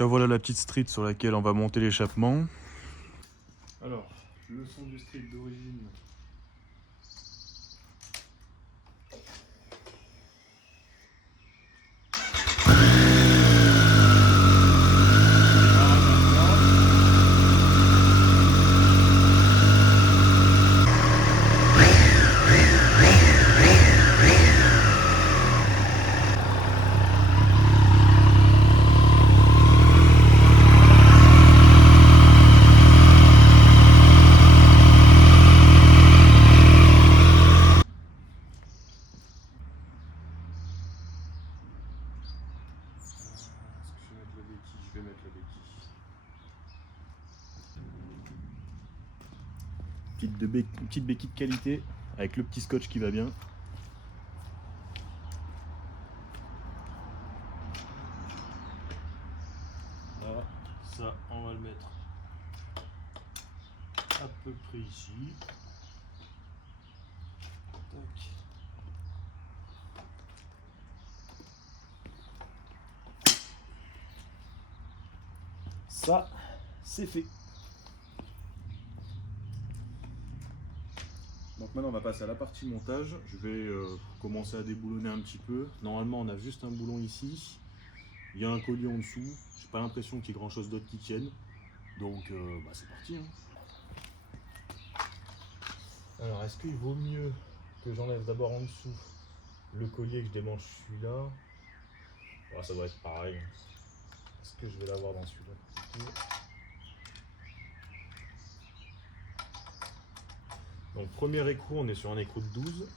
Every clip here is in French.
là voilà la petite street sur laquelle on va monter l'échappement. Alors, le son du street d'origine. Je vais mettre la béquille. Petite béquille de qualité avec le petit scotch qui va bien. Là, ça, on va le mettre à peu près ici. Tac. Ça, c'est fait. Donc maintenant on va passer à la partie montage. Je vais commencer à déboulonner un petit peu. Normalement on a juste un boulon ici. Il y a un collier en dessous. J'ai pas l'impression qu'il y ait grand chose d'autre qui tienne. Donc c'est parti. Hein. Alors est-ce qu'il vaut mieux que j'enlève d'abord en dessous le collier, que je démanche celui-là? Ça doit être pareil. Est-ce que je vais l'avoir dans celui-là? Donc premier écrou, on est sur un écrou de 12.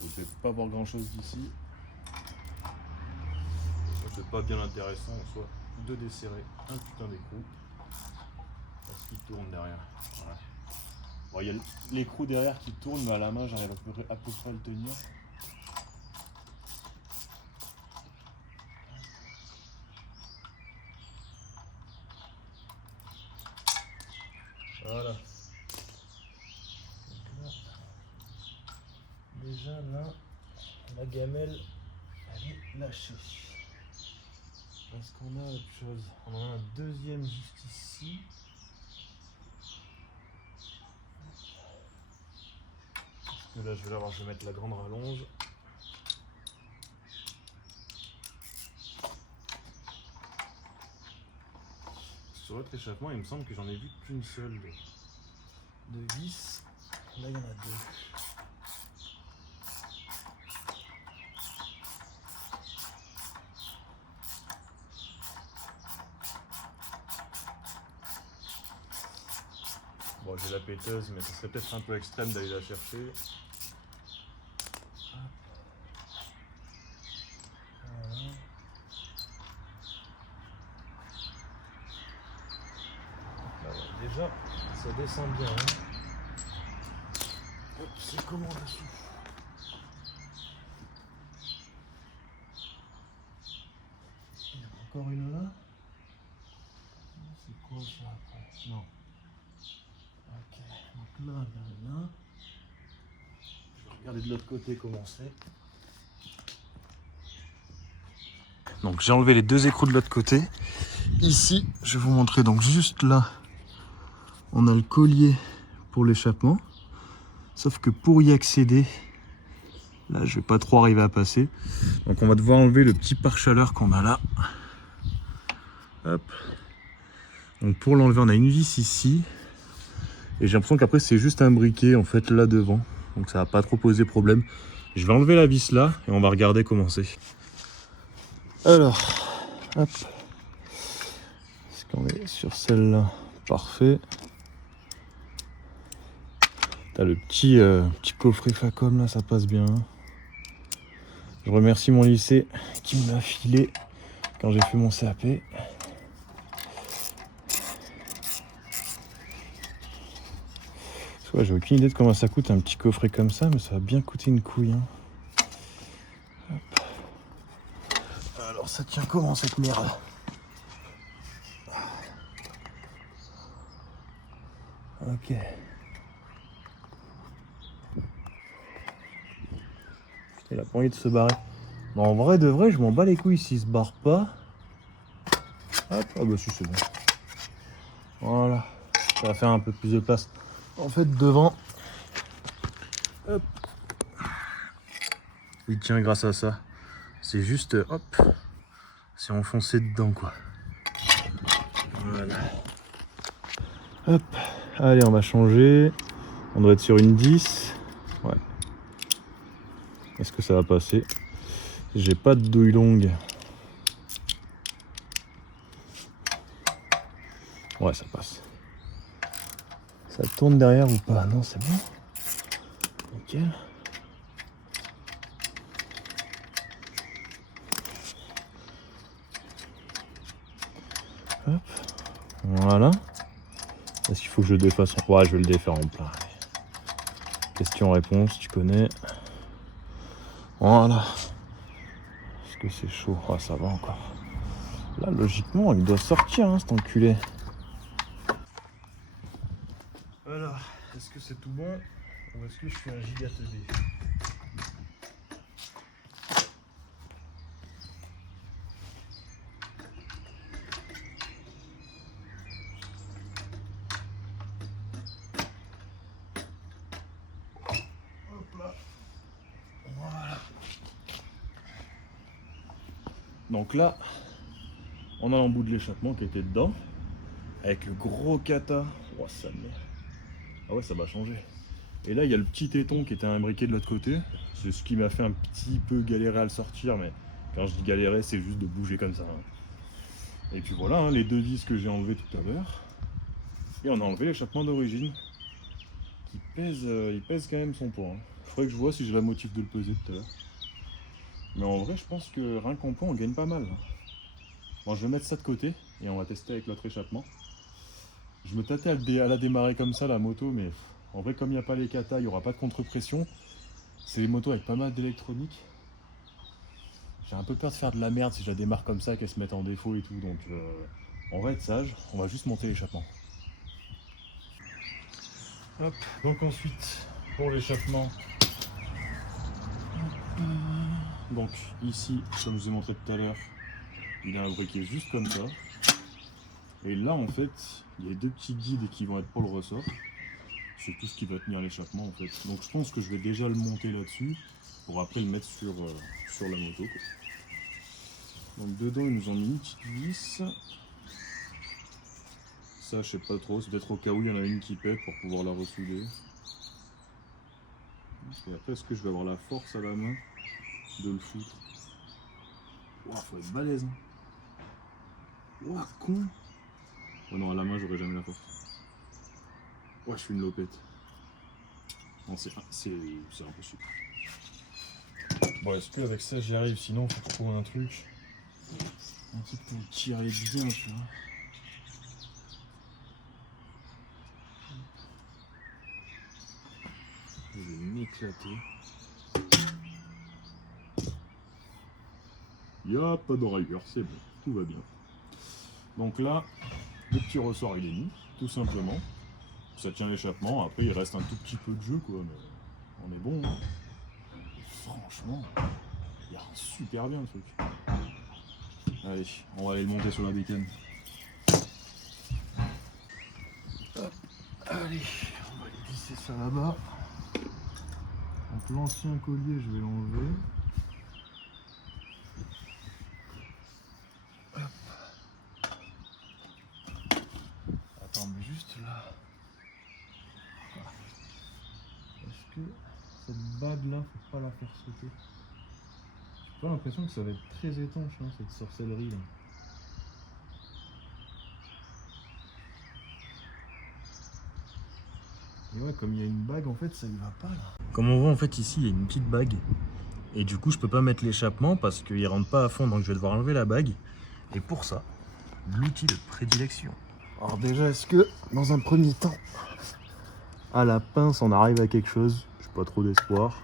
Vous ne pouvez pas voir grand chose d'ici. C'est pas bien intéressant en soi de desserrer un putain d'écrou parce qu'il tourne derrière. Voilà. Bon, il y a l'écrou derrière qui tourne, mais à la main j'arrive à peu près à le tenir. Voilà. Donc là, déjà là, la gamelle elle est lâchée. Est-ce qu'on a autre chose? On en a un deuxième juste ici. Parce que là je vais l'avoir, je vais mettre la grande rallonge. Sur l'autre échappement, il me semble que j'en ai vu qu'une seule de vis. Là il y en a deux. Bon, j'ai la péteuse, mais ça serait peut-être un peu extrême d'aller la chercher. Voilà. Alors, déjà, ça descend bien. Hein. Hop, c'est comment dessus? Il y en a encore une là. C'est quoi ça après? Non. Ok, donc là, là. Je vais regarder de l'autre côté comment c'est. Donc j'ai enlevé les deux écrous de l'autre côté. Ici, je vais vous montrer, donc juste là, on a le collier pour l'échappement. Sauf que pour y accéder, là je vais pas trop arriver à passer. Donc on va devoir enlever le petit pare-chaleur qu'on a là. Hop. Donc pour l'enlever, on a une vis ici. Et j'ai l'impression qu'après c'est juste un briquet en fait là devant. Donc ça va pas trop poser problème. Je vais enlever la vis là et on va regarder comment c'est. Alors, hop. Est-ce qu'on est sur celle-là? Parfait. T'as le petit coffret Facom là, ça passe bien. Je remercie mon lycée qui me l'a filé quand j'ai fait mon CAP. Ouais, j'ai aucune idée de comment ça coûte un petit coffret comme ça, mais ça va bien coûter une couille. Hein. Hop. Alors ça tient comment cette merde? Ok. Il a pas envie de se barrer. Bon, en vrai de vrai, je m'en bats les couilles s'il se barre pas. Hop, ah bah si c'est bon. Voilà, ça va faire un peu plus de place. En fait devant, hop, il tient grâce à ça. C'est juste, hop, c'est enfoncé dedans quoi. Voilà. Hop, allez on va changer. On doit être sur une 10. Ouais. Est-ce que ça va passer? J'ai pas de douille longue. Ouais, ça passe. Ça tourne derrière ou pas? Non, c'est bon. Nickel. Hop. Voilà. Est-ce qu'il faut que je le défasse? Ouais, je vais le défaire en plein. Question-réponse, tu connais. Voilà. Est-ce que c'est chaud? Ah, ça va encore. Là, logiquement, il doit sortir, hein, cet enculé. Alors, est-ce que c'est tout bon? Ou est-ce que je suis un giga teubé? Donc là, on a l'embout de l'échappement qui était dedans, avec le gros kata. Oh, ça me... Ah ouais, ça va changer. Et là, il y a le petit téton qui était imbriqué de l'autre côté. C'est ce qui m'a fait un petit peu galérer à le sortir, mais quand je dis galérer, c'est juste de bouger comme ça. Et puis voilà, hein, les deux vis que j'ai enlevés tout à l'heure. Et on a enlevé l'échappement d'origine, qui pèse, il pèse quand même son poids. Il faudrait que je vois si j'ai la motive de le peser tout à l'heure. Mais en vrai, je pense que rien qu'en poids, on gagne pas mal. Bon, je vais mettre ça de côté et on va tester avec l'autre échappement. Je me tâtais à la démarrer comme ça, la moto, mais en vrai, comme il n'y a pas les katas, il n'y aura pas de contre-pression. C'est des motos avec pas mal d'électronique. J'ai un peu peur de faire de la merde si je la démarre comme ça, qu'elle se mette en défaut et tout. Donc, on va être sage, on va juste monter l'échappement. Hop, donc ensuite, pour l'échappement. Donc, ici, comme je vous ai montré tout à l'heure, il a un briquet juste comme ça. Et là, en fait, il y a deux petits guides qui vont être pour le ressort. C'est tout ce qui va tenir l'échappement, en fait. Donc, je pense que je vais déjà le monter là-dessus pour après le mettre sur la moto, quoi. Donc, dedans, ils nous ont mis une petite vis. Ça, je sais pas trop. C'est peut-être au cas où il y en a une qui pète pour pouvoir la ressouder. Et après, est-ce que je vais avoir la force à la main de le foutre? Ouah, faut être balèze. Ouah, con. Oh non, à la main, j'aurais jamais la force. Ouais, je suis une lopette. Non, c'est impossible. Bon, est-ce qu'avec ça j'y arrive? Sinon, faut trouver un truc. Un truc pour tirer bien, tu vois. Je vais m'éclater. Il n'y a pas de rayures, c'est bon, tout va bien. Donc là, le petit ressort il est mis, tout simplement. Ça tient l'échappement, après il reste un tout petit peu de jeu, quoi, mais on est bon. Hein. Franchement, il rend super bien le truc. Allez, on va aller le monter sur la bécane. Allez, on va aller visser ça là-bas. Donc l'ancien collier, je vais l'enlever. Attends, mais juste là. Est-ce que cette bague là, faut pas la faire sauter? J'ai pas l'impression que ça va être très étanche, hein, cette sorcellerie là. Et ouais, comme il y a une bague, en fait, ça y va pas là. Comme on voit, en fait, ici, il y a une petite bague. Et du coup, je peux pas mettre l'échappement parce qu'il rentre pas à fond, donc je vais devoir enlever la bague. Et pour ça, l'outil de prédilection. Alors déjà, est-ce que, dans un premier temps, à la pince, on arrive à quelque chose? J'ai pas trop d'espoir.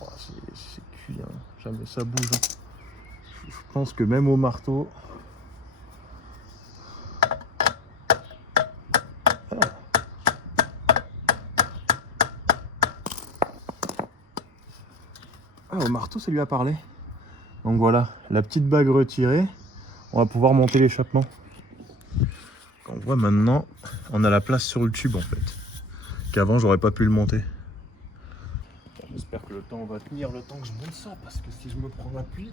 Oh, c'est cuit, hein. Jamais ça bouge. Hein. Je pense que même au marteau... Ah, au marteau, ça lui a parlé. Donc voilà, la petite bague retirée. on va pouvoir monter l'échappement. On voit maintenant, on a la place sur le tube en fait. Qu'avant j'aurais pas pu le monter. Bon, j'espère que le temps va tenir le temps que je monte ça, parce que si je me prends l'appui,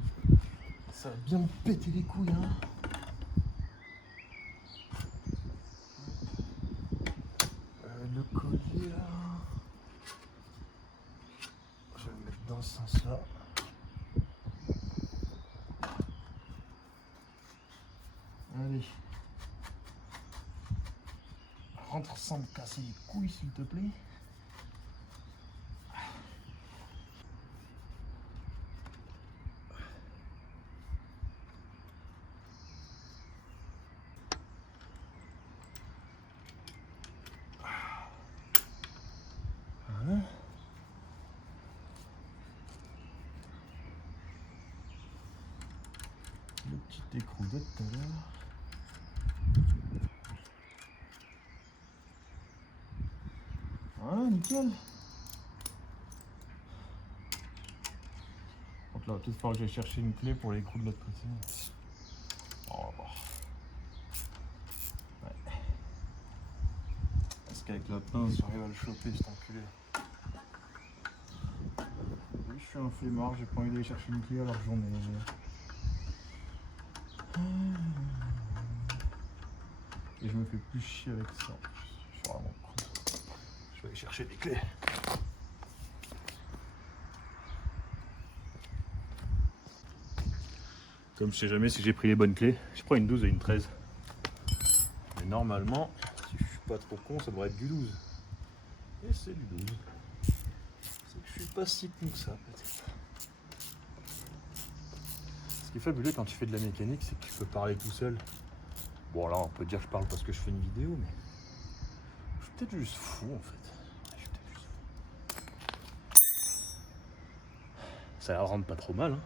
ça va bien me péter les couilles. Hein. Le collier là. Je vais le mettre dans ce sens là. Allez. Rentre sans me casser les couilles s'il te plaît. Voilà. Le petit écrou de tout à l'heure. Voilà, nickel. Donc là, peut-être falloir que j'aille chercher une clé pour l'écrou de l'autre côté. On va voir. Ouais. Est-ce qu'avec la pince, j'arrive à le choper cet enculé? Oui, je suis un flemmard, j'ai pas envie d'aller chercher une clé alors j'en ai. Et je me fais plus chier avec ça. Je suis vraiment con. Je vais aller chercher des clés. Comme je sais jamais si j'ai pris les bonnes clés, je prends une 12 et une 13. Mais normalement, si je suis pas trop con, ça devrait être du 12. Et c'est du 12. C'est que je suis pas si con que ça peut-être. Ce qui est fabuleux quand tu fais de la mécanique, c'est que tu peux parler tout seul. Bon là on peut dire que je parle parce que je fais une vidéo, mais je suis peut-être juste fou en fait. Je suis peut-être juste fou. Ça rentre pas trop mal. Hein.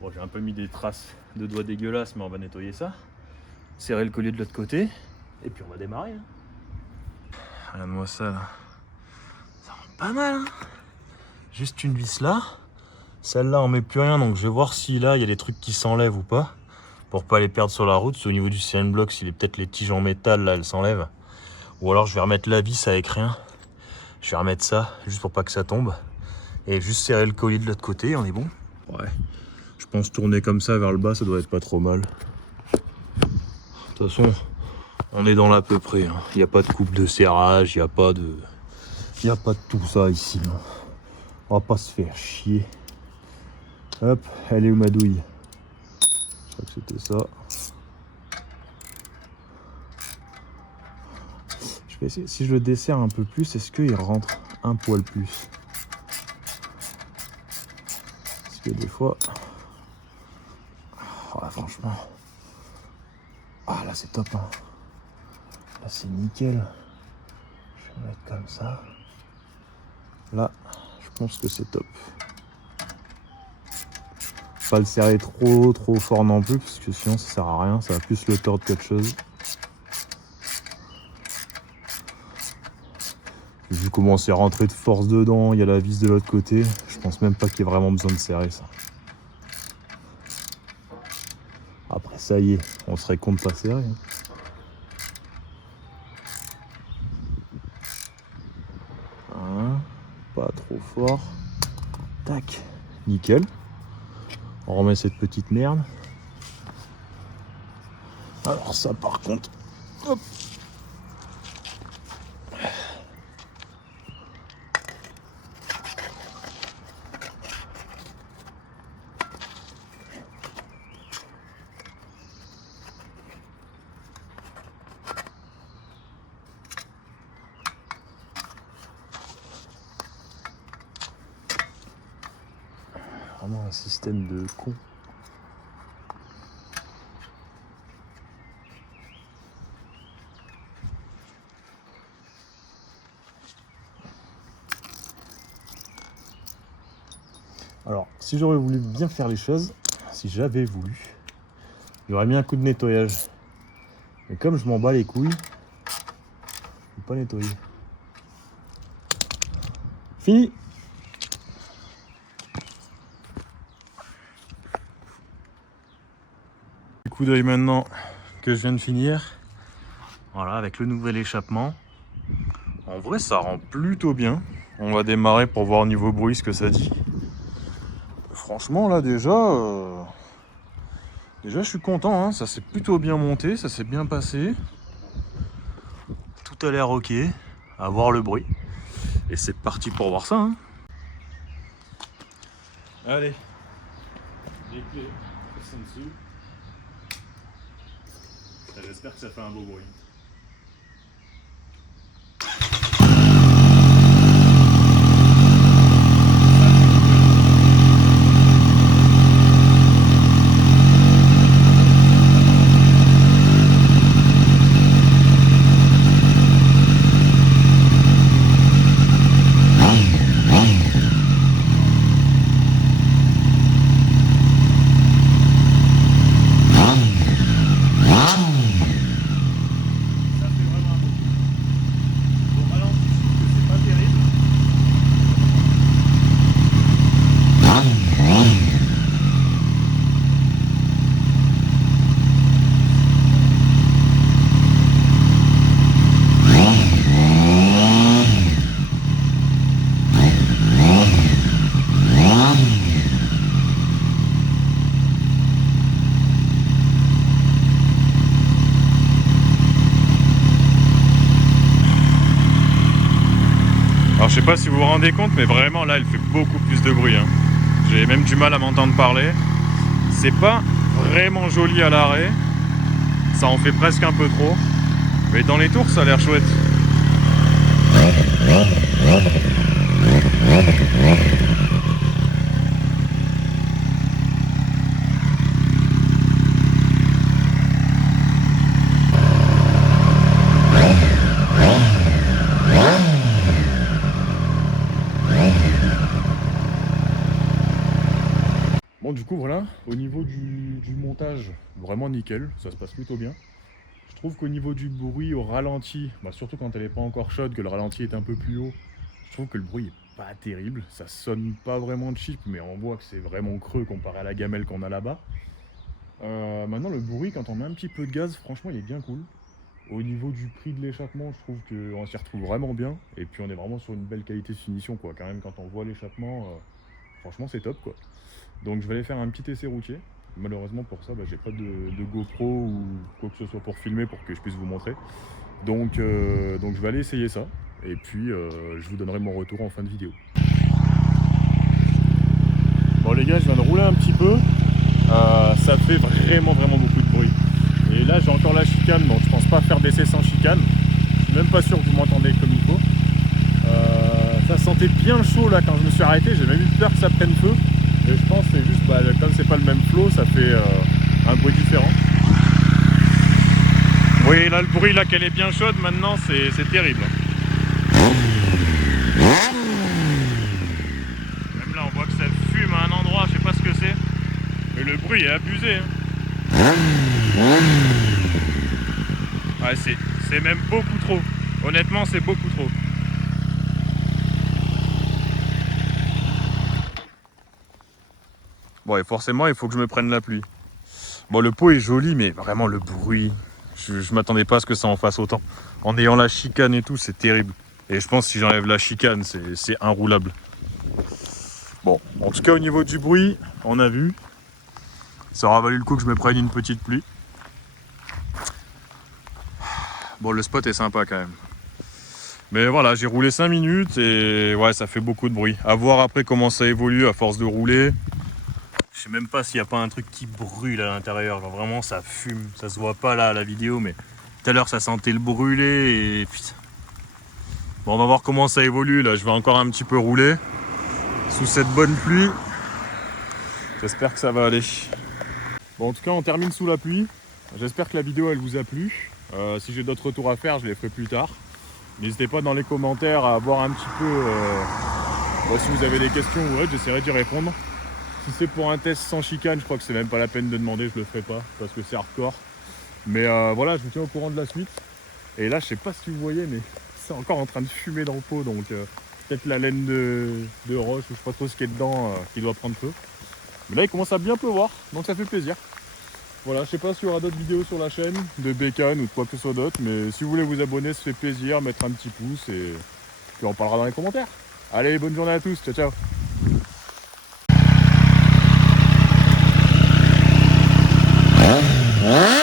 Bon, j'ai un peu mis des traces de doigts dégueulasses, mais on va nettoyer ça. Serrer le collier de l'autre côté, et puis on va démarrer. Hein. Regarde-moi ça là. Ça rentre pas mal. Hein. Juste une vis là. Celle-là on met plus rien, donc je vais voir si là il y a des trucs qui s'enlèvent ou pas. Pour pas les perdre sur la route. C'est au niveau du CN block, s'il est peut-être les tiges en métal là, elles s'enlèvent. Ou alors je vais remettre la vis avec rien. Je vais remettre ça, juste pour pas que ça tombe. Et juste serrer le collier de l'autre côté, on est bon. Ouais. Je pense tourner comme ça vers le bas, ça doit être pas trop mal. De toute façon, on est dans l'à peu près. Hein. Il n'y a pas de coupe de serrage, il n'y a pas de... Il n'y a pas de tout ça ici. Hein. On va pas se faire chier. Hop, elle est où ma douille? Je crois que c'était ça. Je vais essayer, si je le desserre un peu plus, est-ce qu'il rentre un poil plus? Parce que des fois... Oh, là, franchement... Ah là c'est top hein. Là c'est nickel. Je vais mettre comme ça. Là, je pense que c'est top. Pas le serrer trop fort non plus, parce que sinon ça sert à rien, ça va plus le tordre qu'autre chose. Vu comment c'est rentré de force dedans, il y a la vis de l'autre côté, je pense même pas qu'il y ait vraiment besoin de serrer ça. Après ça y est, on serait con de pas serrer. Hein, pas trop fort. Tac, nickel. On remet cette petite merde. Alors ça par contre, hop. Vraiment un système de con. Alors, si j'aurais voulu bien faire les choses, si j'avais voulu, j'aurais mis un coup de nettoyage. Mais comme je m'en bats les couilles, je ne peux pas nettoyer. Fini! coup d'œil maintenant que je viens de finir. Voilà, avec le nouvel échappement. En vrai, ça rend plutôt bien. On va démarrer pour voir au niveau bruit ce que ça dit. Franchement, là déjà, je suis content. Hein. Ça s'est plutôt bien monté, ça s'est bien passé. Tout a l'air ok. À voir le bruit. Et c'est parti pour voir ça. Hein. Allez. Les clés, elles sont dessus. J'espère que ça fait un beau bruit. Alors je sais pas si vous vous rendez compte, mais vraiment là elle fait beaucoup plus de bruit. Hein. J'ai même du mal à m'entendre parler. C'est pas vraiment joli à l'arrêt. Ça en fait presque un peu trop. Mais dans les tours ça a l'air chouette. Bon du coup voilà, au niveau du montage, vraiment nickel, ça se passe plutôt bien. Je trouve qu'au niveau du bruit au ralenti, surtout quand elle n'est pas encore chaude, que le ralenti est un peu plus haut, je trouve que le bruit est pas terrible. Ça sonne pas vraiment cheap, mais on voit que c'est vraiment creux comparé à la gamelle qu'on a là-bas. Maintenant le bruit, quand on met un petit peu de gaz, franchement il est bien cool. Au niveau du prix de l'échappement, je trouve qu'on s'y retrouve vraiment bien. Et puis on est vraiment sur une belle qualité de finition quoi. Quand même quand on voit l'échappement, franchement c'est top quoi. Donc je vais aller faire un petit essai routier. Malheureusement pour ça, j'ai pas de GoPro ou quoi que ce soit pour filmer pour que je puisse vous montrer. Donc je vais aller essayer ça. Et puis je vous donnerai mon retour en fin de vidéo. Bon les gars, je viens de rouler un petit peu. Ça fait vraiment beaucoup de bruit. Et là j'ai encore la chicane, donc je pense pas faire d'essai sans chicane. Je suis même pas sûr que vous m'entendez comme il faut. Ça sentait bien chaud là quand je me suis arrêté, j'ai même eu peur que ça prenne feu. Et je pense que c'est juste, comme c'est pas le même flot, ça fait un bruit différent. Oui, là le bruit, là qu'elle est bien chaude, maintenant c'est terrible. Même là on voit que ça fume à un endroit, je sais pas ce que c'est. Mais le bruit est abusé. Hein. Ouais, c'est même beaucoup trop. Honnêtement, c'est beaucoup trop. Bon, et forcément, il faut que je me prenne la pluie. Bon, le pot est joli, mais vraiment le bruit, je m'attendais pas à ce que ça en fasse autant. En ayant la chicane et tout, c'est terrible. Et je pense que si j'enlève la chicane, c'est inroulable. Bon, en tout cas, au niveau du bruit, on a vu. Ça aura valu le coup que je me prenne une petite pluie. Bon, le spot est sympa quand même. Mais voilà, j'ai roulé 5 minutes et ouais, ça fait beaucoup de bruit. À voir après comment ça évolue à force de rouler. Je sais même pas s'il n'y a pas un truc qui brûle à l'intérieur. Genre vraiment, ça fume. Ça se voit pas là à la vidéo, mais tout à l'heure, ça sentait le brûler et putain. Bon, on va voir comment ça évolue. Là, je vais encore un petit peu rouler sous cette bonne pluie. J'espère que ça va aller. Bon, en tout cas, on termine sous la pluie. J'espère que la vidéo, elle vous a plu. Si j'ai d'autres retours à faire, je les ferai plus tard. N'hésitez pas dans les commentaires à voir un petit peu si vous avez des questions ou autre, j'essaierai d'y répondre. Si c'est pour un test sans chicane, je crois que c'est même pas la peine de demander, je le ferai pas parce que c'est hardcore. Mais voilà, je vous tiens au courant de la suite. Et là, je sais pas si vous voyez, mais c'est encore en train de fumer dans le pot, donc peut-être la laine de roche ou je sais pas trop ce qu'il y a dedans qui doit prendre feu. Mais là, il commence à bien pleuvoir, donc ça fait plaisir. Voilà, je sais pas s'il y aura d'autres vidéos sur la chaîne, de bécane ou de quoi que ce soit d'autre, mais si vous voulez vous abonner, ça fait plaisir, mettre un petit pouce et puis on parlera dans les commentaires. Allez, bonne journée à tous, ciao ciao. Hein